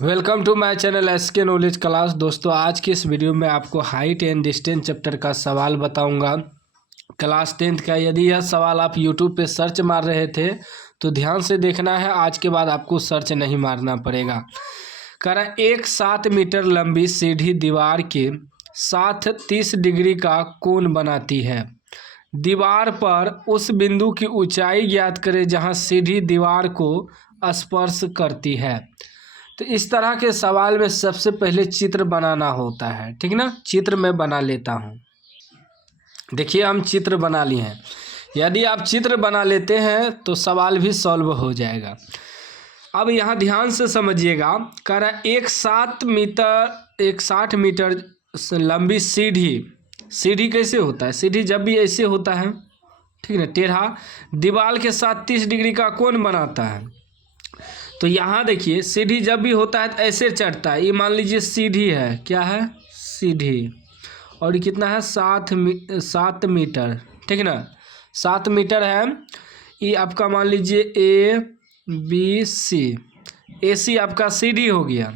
Welcome to my channel SK knowledge class. दोस्तों, आज की इस वीडियो में आपको हाइट एंड डिस्टेंस चैप्टर का सवाल बताऊंगा क्लास 10th का। यदि यह सवाल आप यूट्यूब पे सर्च मार रहे थे तो ध्यान से देखना है, आज के बाद आपको सर्च नहीं मारना पड़ेगा। कह रहा है एक 7 मीटर लंबी सीढ़ी दीवार के साथ 30 डिग्री का कोण बनाती है। दीवार पर उस बिंदु की ऊंचाई ज्ञात करें जहां सीढ़ी दीवार को स्पर्श करती है। तो इस तरह के सवाल में सबसे पहले चित्र बनाना होता है, ठीक ना। चित्र मैं बना लेता हूँ। देखिए, हम चित्र बना लिए हैं। यदि आप चित्र बना लेते हैं तो सवाल भी सॉल्व हो जाएगा। अब यहाँ ध्यान से समझिएगा। कह रहा है एक 60 मीटर लंबी सीढ़ी कैसे होता है? सीढ़ी जब भी ऐसे होता है, ठीक ना, टेढ़ा, दीवार के साथ 30 डिग्री का कोण बनाता है। तो यहाँ देखिए, सीढ़ी जब भी होता है तो ऐसे चढ़ता है। ये मान लीजिए सीढ़ी है, क्या है? सीढ़ी। और ये कितना है? 7 मीटर, ठीक ना, 7 मीटर है। ये आपका मान लीजिए AC आपका सीढ़ी हो गया।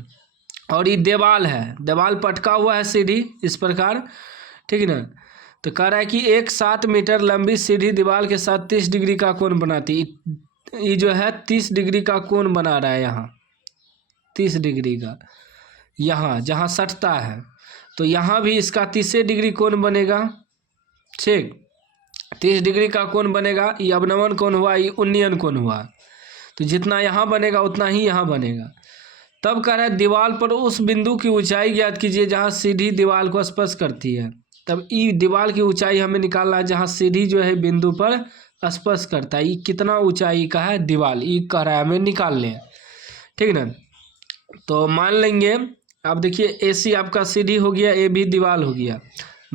और ये देवाल है, देवाल पटका हुआ है सीढ़ी इस प्रकार, ठीक ना। तो कह रहा है कि एक 7 मीटर लंबी सीढ़ी दीवार के साथ 30 डिग्री का कोण बनाती। ये जो है 30 डिग्री का कोण बना रहा है यहाँ, 30 डिग्री का, यहाँ जहाँ सटता है। तो यहाँ भी इसका 30 डिग्री कोण बनेगा, ठीक। 30 डिग्री का कोण बनेगा। ये अवनमन कोण हुआ, ये उन्नयन कोण हुआ। तो जितना यहाँ बनेगा उतना ही यहाँ बनेगा। तब कह रहा है दीवार पर उस बिंदु की ऊंचाई ज्ञात कीजिए जहाँ सीढ़ी दीवार को स्पर्श करती है। तब ये दीवार की ऊंचाई हमें निकालना है जहाँ सीढ़ी जो है बिंदु पर स्पर्श करता है। ये कितना ऊंचाई का है? दीवार, ये कह रहा है हमें निकाल लें, ठीक ना। तो मान लेंगे, अब देखिए AC आपका सीढ़ी हो गया, AB दीवार हो गया।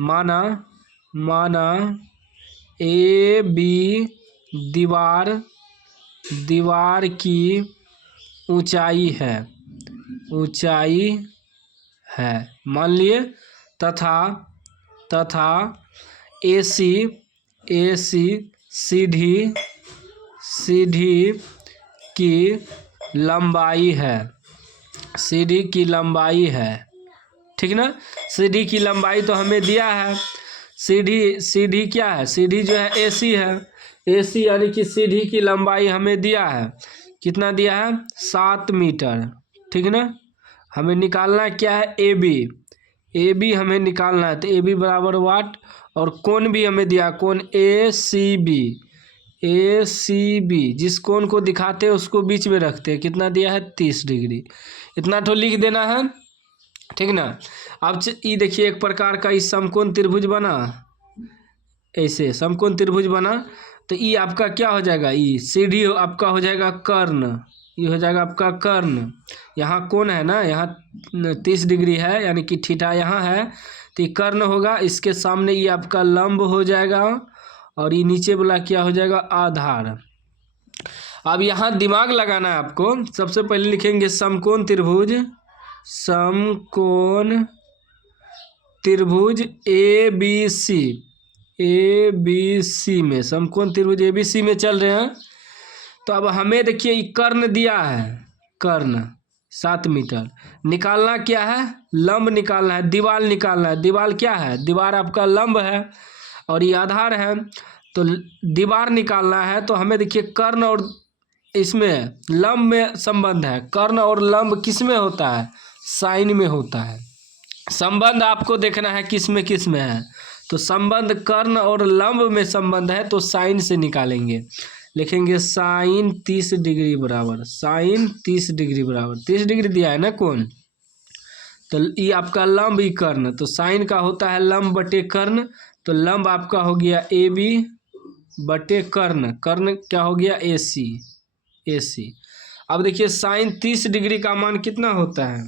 माना AB दीवार की ऊंचाई है, मान लिए। तथा AC सीढ़ी की लंबाई है, ठीक ना। सीढ़ी की लंबाई तो हमें दिया है। सीढ़ी क्या है? सीढ़ी जो है AC है। AC यानी कि सीढ़ी की लंबाई हमें दिया है। कितना दिया है? 7 मीटर, ठीक ना। हमें निकालना क्या है? AB हमें निकालना है। तो AB बराबर वाट, और कोण भी हमें दिया, कोण ACB, जिस कोण को दिखाते हैं उसको बीच में रखते हैं। कितना दिया है? 30 डिग्री। इतना तो लिख देना है, ठीक ना। अब ये देखिए, एक प्रकार का इस समकोण त्रिभुज बना, ऐसे समकोण त्रिभुज बना। तो ये आपका क्या हो जाएगा? ये सीढ़ी आपका हो जाएगा कर्ण, ये हो जाएगा आपका कर्ण। यहाँ कोण है ना, यहाँ 30 डिग्री है, यानी कि थीटा यहाँ है, तो ये कर्ण होगा। इसके सामने ये आपका लंब हो जाएगा, और ये नीचे वाला क्या हो जाएगा? आधार। अब यहाँ दिमाग लगाना है आपको। सबसे पहले लिखेंगे समकोण त्रिभुज ABC में, समकोण त्रिभुज ABC में चल रहे हैं। तो अब हमें देखिए ये कर्ण दिया है, कर्ण 7 मीटर। निकालना क्या है? लंब निकालना है, दीवार निकालना है। दीवार क्या है? दीवार आपका लंब है, और ये आधार है। तो दीवार निकालना है, तो हमें देखिए कर्ण और इसमें लंब में संबंध है। कर्ण और लंब किस में होता है? साइन में होता है। संबंध आपको देखना है किस में है। तो संबंध कर्ण और लंब में संबंध है, तो साइन से निकालेंगे। लिखेंगे साइन 30 डिग्री बराबर, 30 डिग्री दिया है ना कोण। तो ये आपका लंब, ही कर्ण, तो साइन का होता है लंब बटे कर्ण। तो लंब आपका हो गया AB बटे कर्ण क्या हो गया? AC। अब देखिए साइन 30 डिग्री का मान कितना होता है?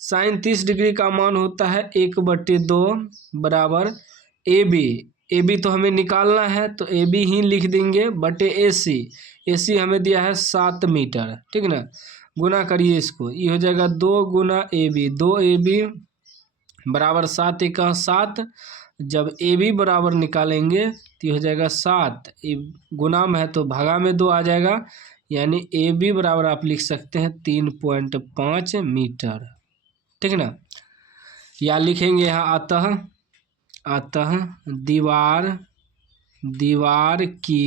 साइन 30 डिग्री का मान होता है 1/2 बराबर AB तो हमें निकालना है, तो AB ही लिख देंगे बटे AC हमें दिया है 7 मीटर, ठीक ना। गुना करिए इसको, ये हो जाएगा 2 गुना AB, 2AB बराबर 7 × 7। जब AB बराबर निकालेंगे तो ये हो जाएगा 7, गुना में है तो भागा में 2 आ जाएगा। यानी ए बी बराबर आप लिख सकते हैं 3.5 मीटर, ठीक ना। या लिखेंगे यहाँ अतः दीवार की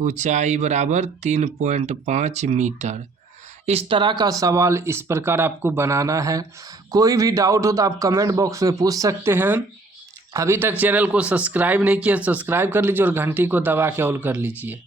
ऊंचाई बराबर 3.5 मीटर। इस तरह का सवाल इस प्रकार आपको बनाना है। कोई भी डाउट हो तो आप कमेंट बॉक्स में पूछ सकते हैं। अभी तक चैनल को सब्सक्राइब नहीं किया, सब्सक्राइब कर लीजिए और घंटी को दबा के ऑल कर लीजिए।